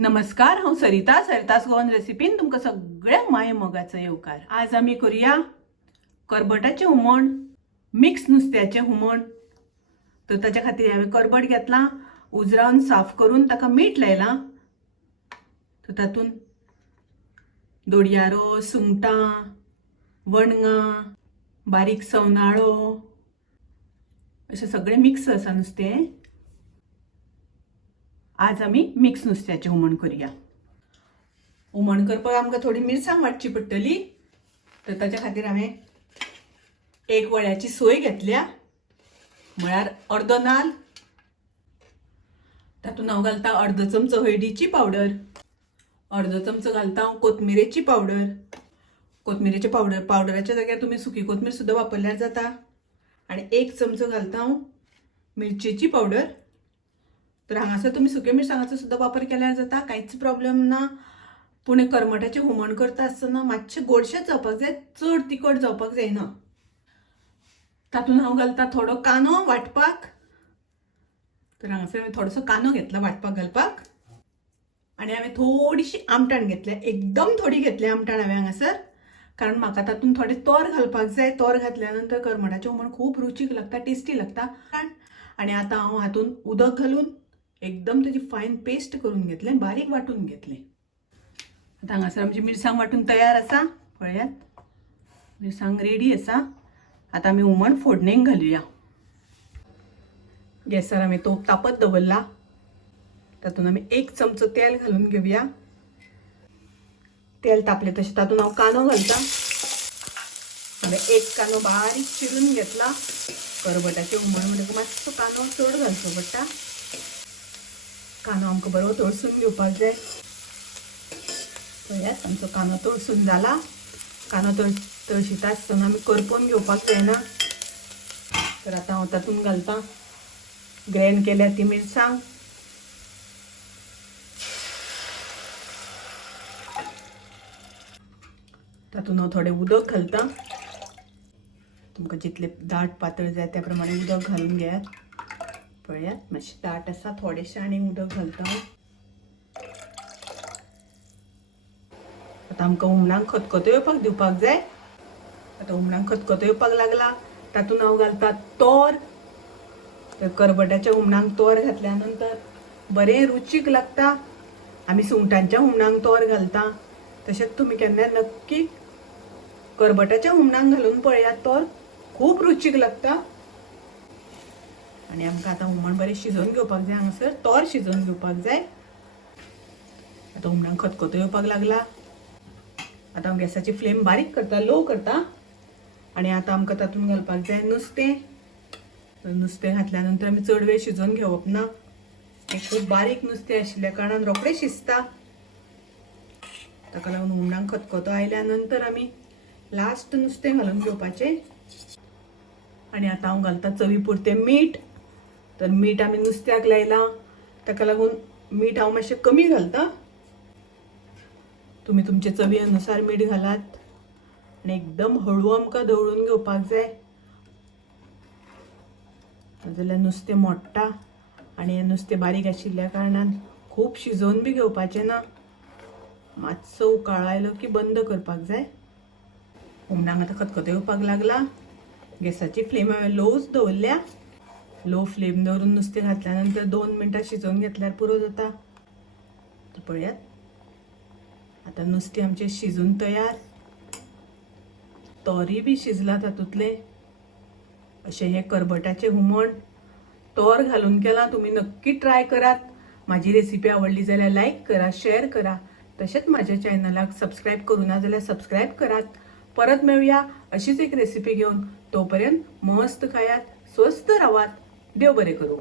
नमस्कार, हांव सरिता सरितास गोवन रेसिपीन तुमकां सगळ्यांक माये मोगाचो येवकार। आज आमी करूया करबटाचें हुमण, मिक्स नुस्त्याचें हुमण। तर ताच्या खातीर हांवें करबट घेतलां, उजरावन साफ करून ताका मीठ लायलां। तर तातूंत दोडयारो, सुंगटां, वणगां, बारीक सवनाळो अशें सगळें मिक्स आसा नुस्तें। आज आमी मिक्स नुस्त्याचें हुमण करूया। हुमण करपाक आमकां थोडी मिरसांग वाटची पडटली। तर ताच्या खातीर हांवें एक वळ्याची सोय घेतल्या, म्हळ्यार अर्दो नाल्ल। तातूंत हांव घालता अर्दो चमचो हळदीची पावडर, अर्दो चमचो घालता हांव कोथमिरेची पावडर। कोथमिरेच्या पावडराच्या जाग्यार तुमी सुकी कोथमीर सुद्दां वापरल्यार जाता। आनी एक चमचो घालता हांव मिरचेची पावडर। तर हांगासर तुमी सुक्या मिरसांगाचो सुद्दां वापर केल्यार जाता, कांयच प्रॉब्लेम ना। पूण करमटाचें हुमण करता आसतना मातशें गोडशेंच जावपाक जाय, चड तिखट जावपाक जायना। तातूंत हांव घालता थोडो कांदो वांटपाक। तर हांगासर हांवें थोडोसो कांदो घेतला वांटपाक घालपाक। आनी हांवें थोडीशी आमटाण घेतल्या, एकदम थोडी घेतल्या आमटाण हांवें हांगासर, कारण म्हाका तातूंत थोडे तोर घालपाक जाय। तोर घातल्या नंतर करमटाचें हुमण खूब रुचीक लागता, टेस्टी लागता। आनी आतां हांव हातूंत उदक घालून एकदम ताची फायन पेस्ट करून घेतलें, बारीक वांटून घेतलें। आतां हांगासर आमची मिरसांग वांटून तयार आसा, पळयात मिरसांग रेडी आसा। आतां आमी हुमण फोडणेक घालुया। गॅसार हांवें तोप तापत दवरला, तातूंत आमी एक चमचो तेल घालून घेवया। तेल तापलें तशें तातूंत हांव कांदो घालता। हांवें एक कांदो बारीक चिरून घेतला। करबटाचें हुमण म्हणटकीर मातसो कांदो चड घालचो पडटा। कांदो आमकां बरो तळसून घेवपाक जाय। पळयात आमचो कांदो तळसून जाला। कांदो तळशिता आसतना आमी करपून घेवपाक जायना। तर आतां हांव तातूंत घालता ग्राइंड केल्या ती मिरसांग। तातूंत हांव थोडें उदक घालता। तुमकां जितलें दाट पातळ जाय त्या प्रमाणे उदक घालून घेयात। पळयात मातशें दाट आसा, थोडेशें आनी उदक घालता हांव। आतां आमकां हुमणाक खतखतो येवपाक दिवपाक जाय। आतां हुमणाक खतखतो येवपाक लागला, तातूंत हांव घालता तोर। तर करबटाच्या हुमणाक तोर घातल्या नंतर बरें रुचीक लागता। आमी सुंगटांच्या हुमणाक तोर घालता, तशेंच तुमी केन्ना नक्की करबटाच्या हुमणाक घालून पळयात, तोर खूब रुचीक लागता। आनी आमकां आतां हुमण बरें शिजोवन घेवपाक जाय, हांगासर तोर शिजोवन घेवपाक जाय। आतां हुमणाक खतखतो येवपाक लागला। आतां हांव गॅसाची फ्लेम बारीक करता, लो करता। आनी आतां आमकां तातूंत घालपाक जाय नुस्तें। नुस्तें घातल्या नंतर आमी चड वेळ शिजोवन घेवप ना, हें खूब बारीक नुस्तें आशिल्ल्या कारणान रोखडें शिजता। ताका लागून हुमणाक खतखतो आयल्या नंतर आमी लास्ट नुस्तें घालून घेवपाचें। आनी आतां हांव घालता चवी पुरतें मीठ। तर मीठ आमी नुस्त्याक लायलां, ताका लागून मीठ हांव मातशें कमी घालता। तुमी तुमचे चवी अनुसार मीठ घालात। आनी एकदम हळू आमकां धवळून घेवपाक जाय, नाजाल्यार नुस्तें मोडटा। आनी हें नुस्तें बारीक आशिल्ल्या कारणान खूब शिजोवन बी घेवपाचें ना। मातसो उकाळो आयलो की बंद करपाक जाय। हुमणाक आतां खतखतो येवपाक लागला। गॅसाची फ्लेम हांवें लोच दवरल्या। लो फ्लेम दवरून नुस्तें घातल्या नंतर 2 मिनटां शिजोवन घेतल्यार पुरो जाता। तर पळयात आतां नुस्तें आमचें शिजून तयार। तोरय बी शिजला तातूंतलें। अशें हें करबटाचें हुमण तोर घालून केलां। तुमी नक्की ट्राय करात। म्हाजी रेसिपी आवडली जाल्यार लायक करा, शेअर करा। तशेंच म्हाज्या चॅनलाक सबस्क्रायब करूना जाल्यार सबस्क्रायब करात। परत मेळुया अशीच एक रेसिपी घेवन। तोपर्यंत मस्त खायात, स्वस्थ रावात। देव बरें करूं।